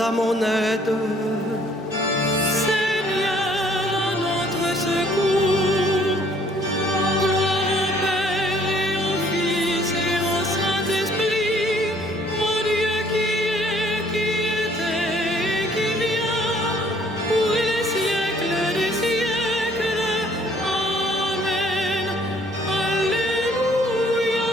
à mon aide. Seigneur, à notre secours. Gloire au Père et au Fils et au Saint-Esprit, au Dieu qui est, qui était et qui vient, pour les siècles des siècles. Amen. Alléluia.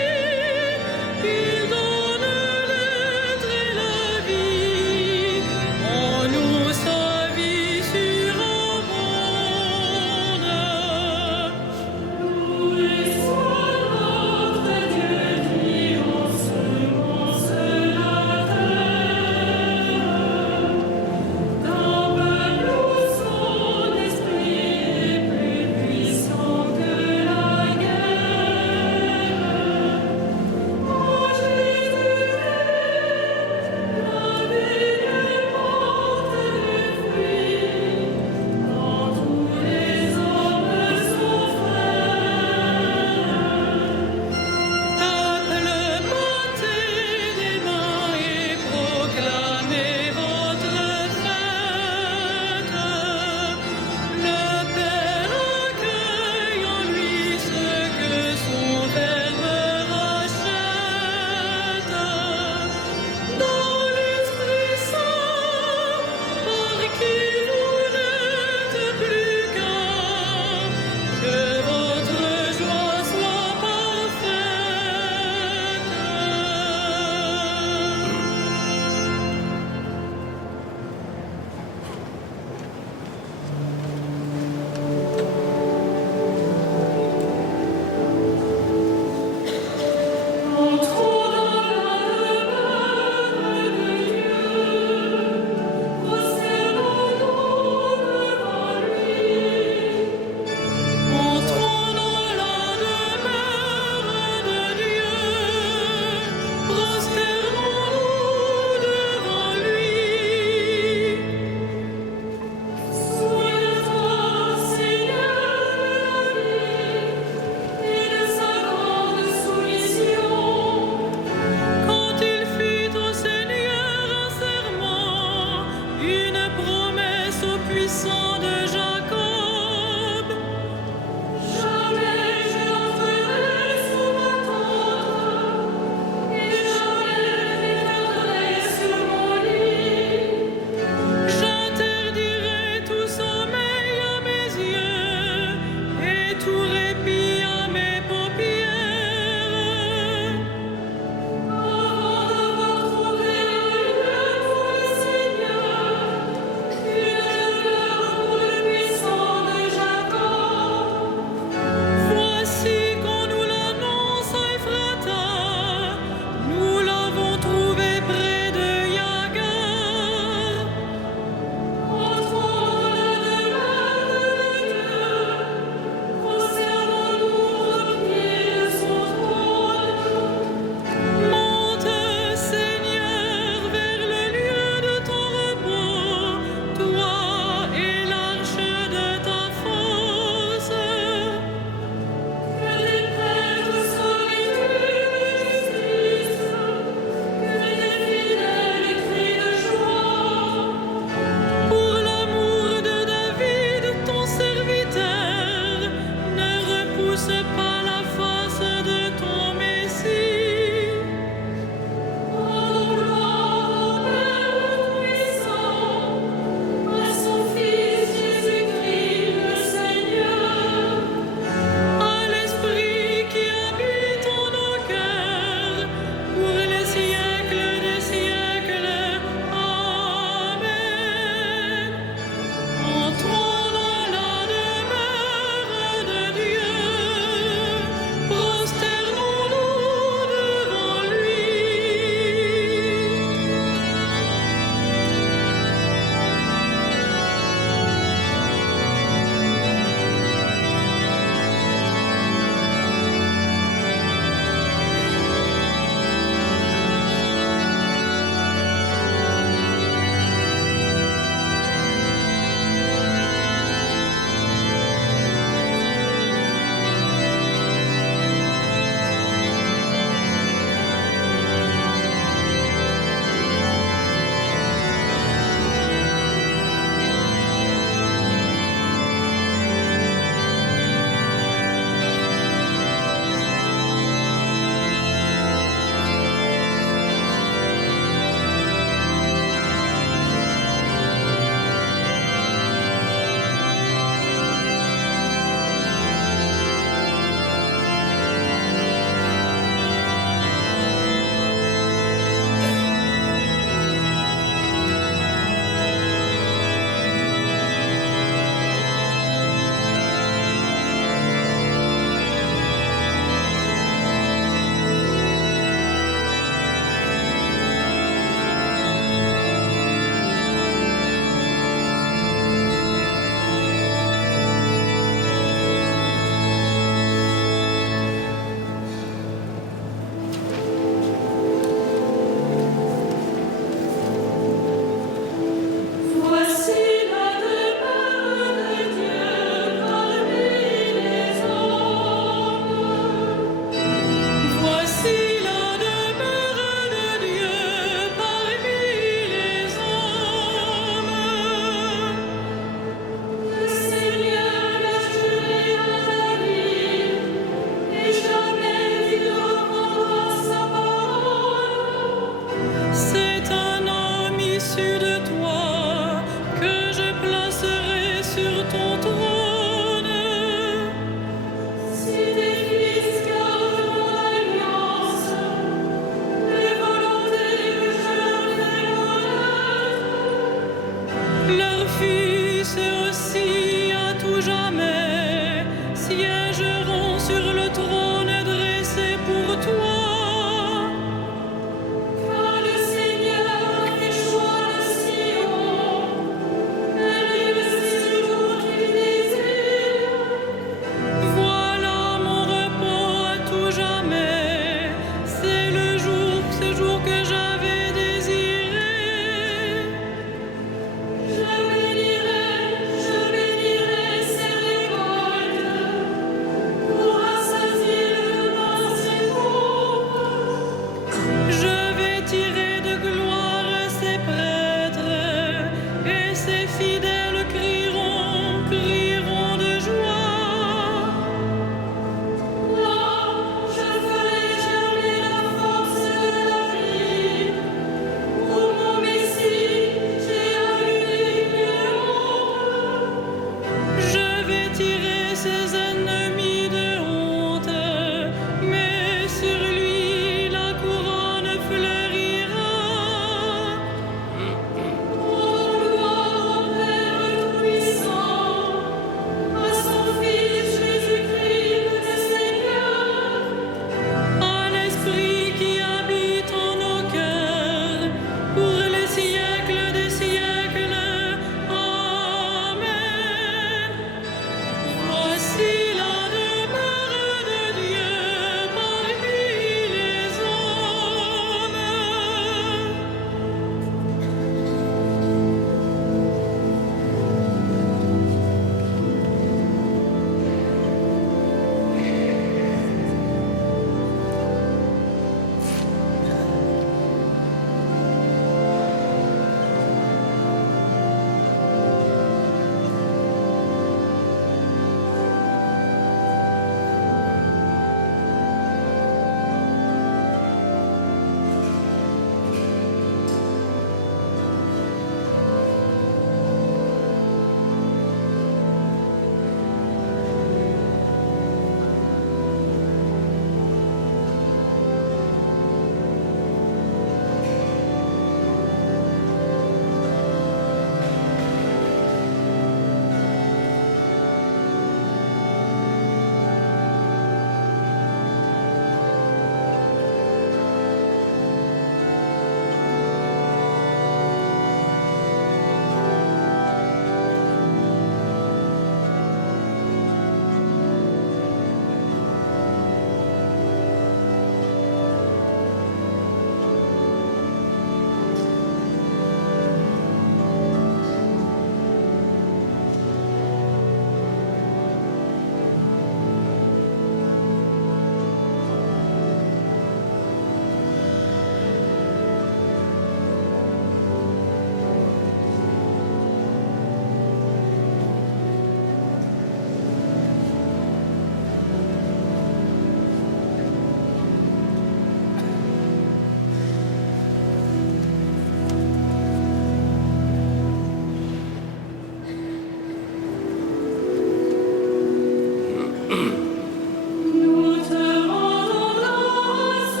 Nous te rendons grâce,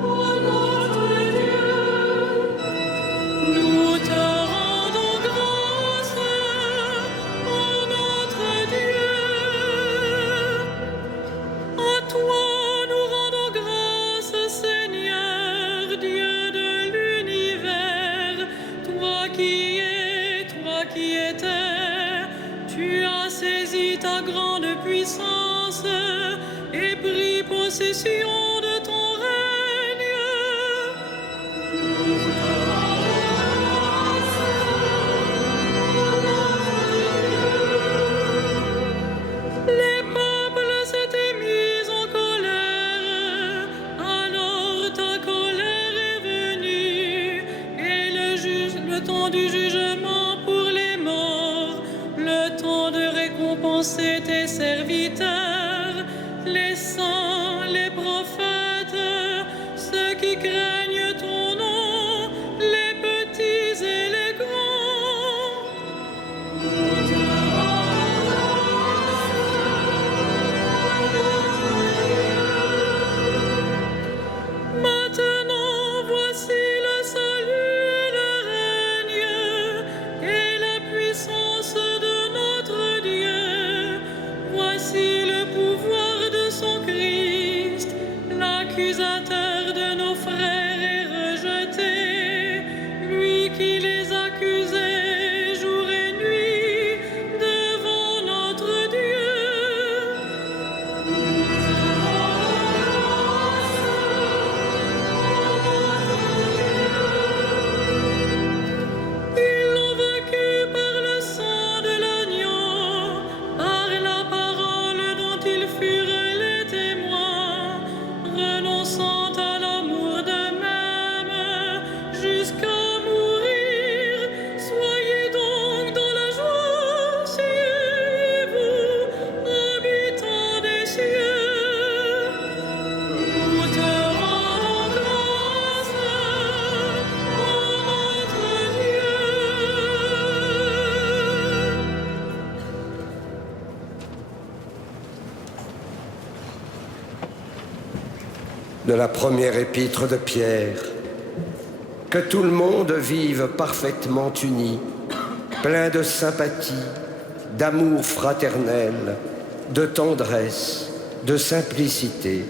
ô notre Dieu. Nous te rendons grâce, ô notre Dieu. À toi nous rendons grâce, Seigneur, Dieu de l'univers, toi qui étais, tu as saisi ta grande puissance et pris possession de ton règne. Les peuples s'étaient mis en colère, alors ta colère est venue, et le temps du jugement pour les morts, le temps de récompenser tes serviteurs, les saints, les prophètes, ceux qui craignent ton nom, les petits et les grands. Maintenant, voici le salut et le règne et la puissance de notre Dieu. Voici le pouvoir de son Christ. L'accusateur de nos frères est rejeté, lui qui les accusait jour et nuit devant notre Dieu. Ils l'ont vaincu par le sang de l'agneau, par la parole dont ils furent les témoins, renonçant à l'amour d'eux-mêmes jusqu'à mourir. Soyez donc dans la joie, cieux, vous, habitants des cieux. Nous te rendons grâce, ô notre Dieu. De la première épître de Pierre. Que tout le monde vive parfaitement uni, plein de sympathie, d'amour fraternel, de tendresse, de simplicité.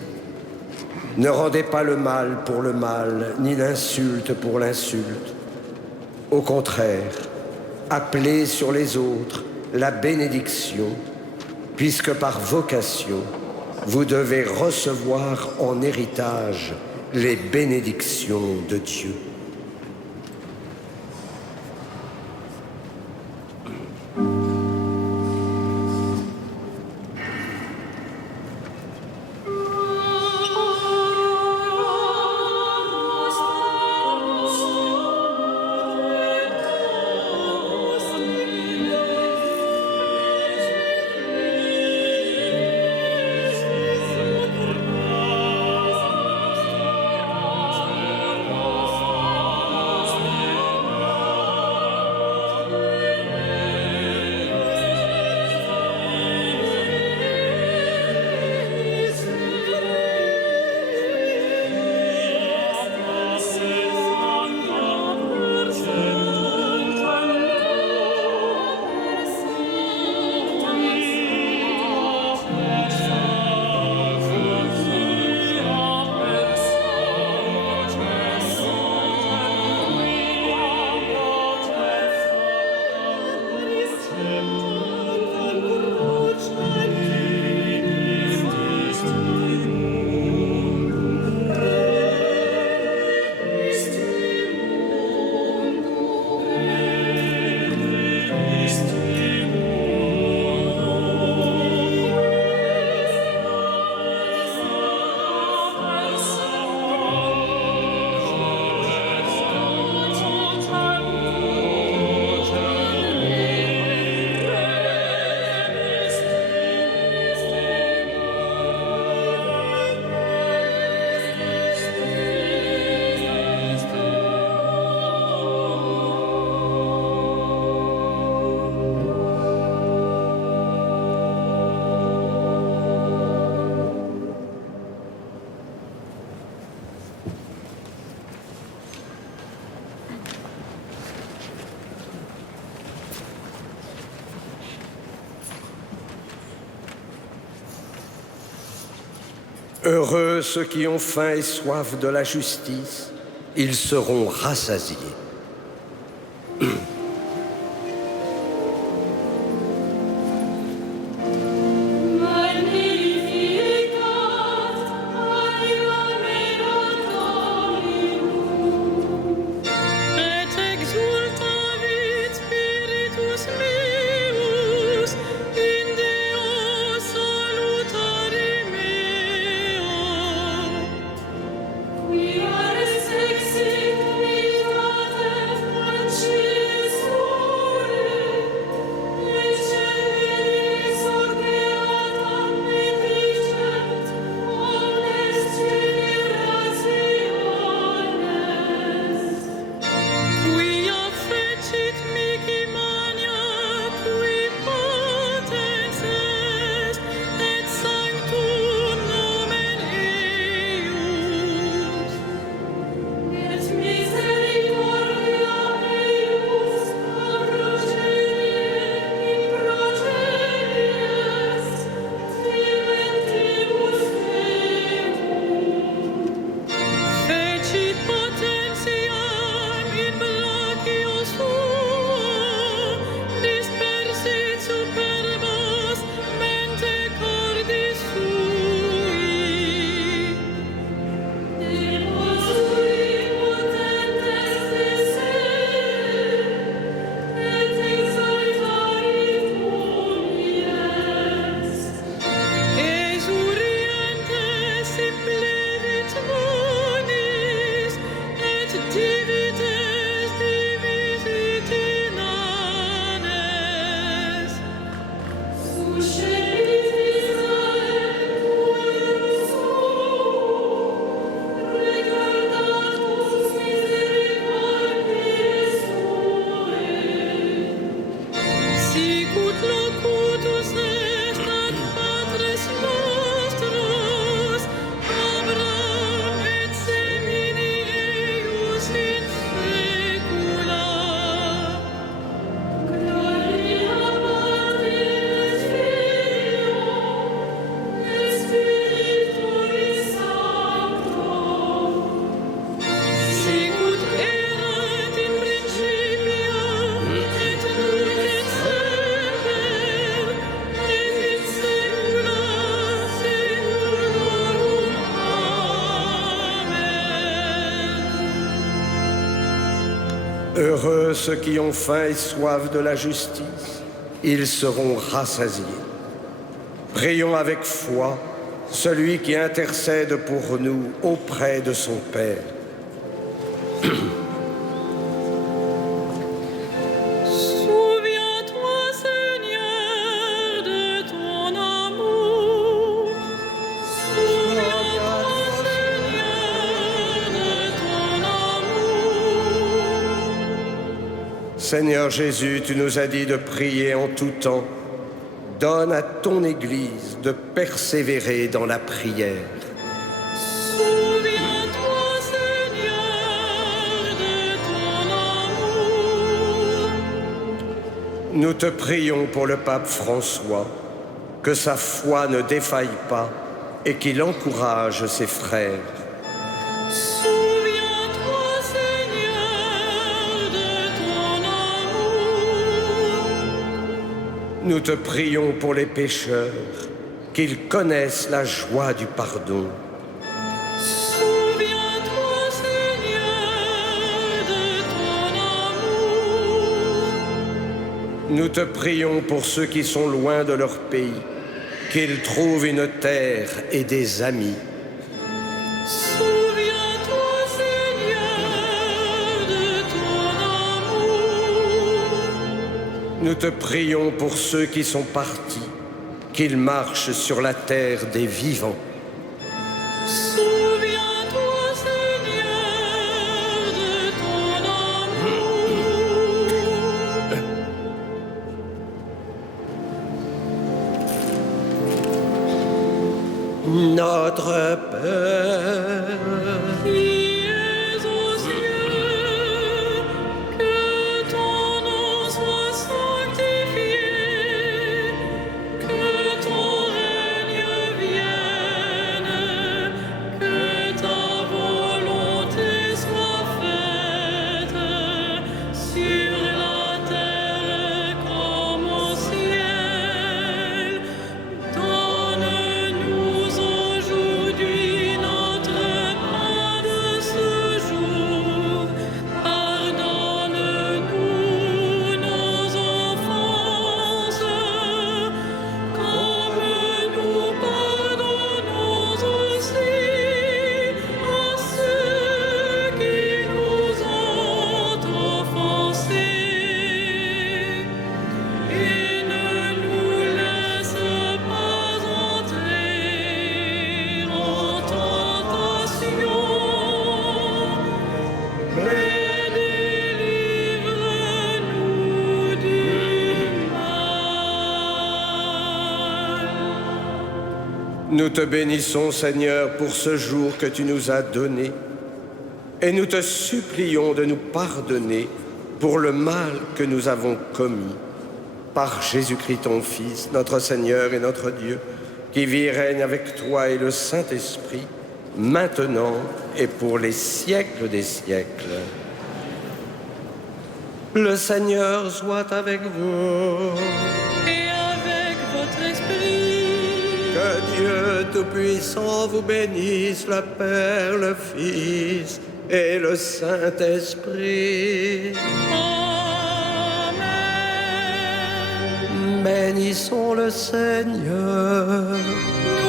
Ne rendez pas le mal pour le mal, ni l'insulte pour l'insulte. Au contraire, appelez sur les autres la bénédiction, puisque par vocation, vous devez recevoir en héritage les bénédictions de Dieu. Heureux ceux qui ont faim et soif de la justice, ils seront rassasiés. Heureux ceux qui ont faim et soif de la justice, ils seront rassasiés. Prions avec foi celui qui intercède pour nous auprès de son Père. Souviens-toi, Seigneur, de ton amour. Souviens-toi, Seigneur, de ton amour. Seigneur Jésus, tu nous as dit de prier en tout temps. Donne à ton Église de persévérer dans la prière. Souviens-toi, Seigneur, de ton amour. Nous te prions pour le pape François, que sa foi ne défaille pas et qu'il encourage ses frères. Souviens-toi, Seigneur, de ton amour. Nous te prions pour les pécheurs, qu'ils connaissent la joie du pardon. Souviens-toi, Seigneur, de ton amour. Nous te prions pour ceux qui sont loin de leur pays, qu'ils trouvent une terre et des amis. Souviens-toi, Seigneur, de ton amour. Nous te prions pour ceux qui sont partis, qu'ils marchent sur la terre des vivants. Souviens-toi, Seigneur, de ton amour. Notre Père, Qui es aux cieux, que ton nom soit sanctifié, que ton règne vienne, Nous te bénissons, Seigneur, pour ce jour que tu nous as donné, et nous te supplions de nous pardonner pour le mal que nous avons commis. Par Jésus-Christ, ton Fils, notre Seigneur et notre Dieu, qui vit et règne avec toi et le Saint-Esprit, maintenant et pour les siècles des siècles. Le Seigneur soit avec vous. Et avec votre esprit. Que Dieu Tout-Puissant vous bénisse, le Père, le Fils et le Saint-Esprit. Amen. Bénissons le Seigneur. Nous